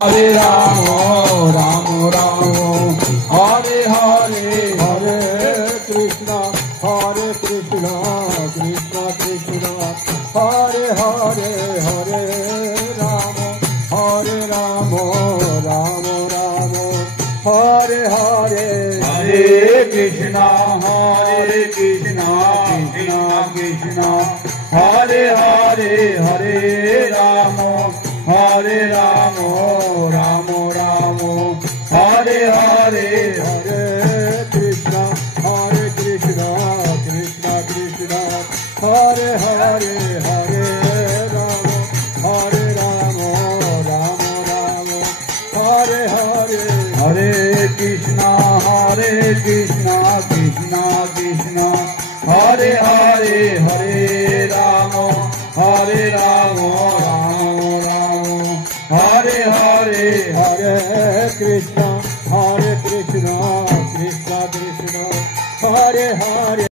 Hare Ram Ram Ram Hare Hare Hare Krishna Krishna Krishna Hare Hare Hare Ram Ram Ram Hare Hare Hare Krishna Krishna Krishna Hare Hare Hare Ram Ram Ram Hare Hare Hare Krishna Krishna Krishna Hare Hare Hare Ram Ram Hare Hare Hare Krishna Krishna Krishna Hare Hare Hare Ram Ram Hare Hare Hare Krishna Krishna Krishna Hare Hare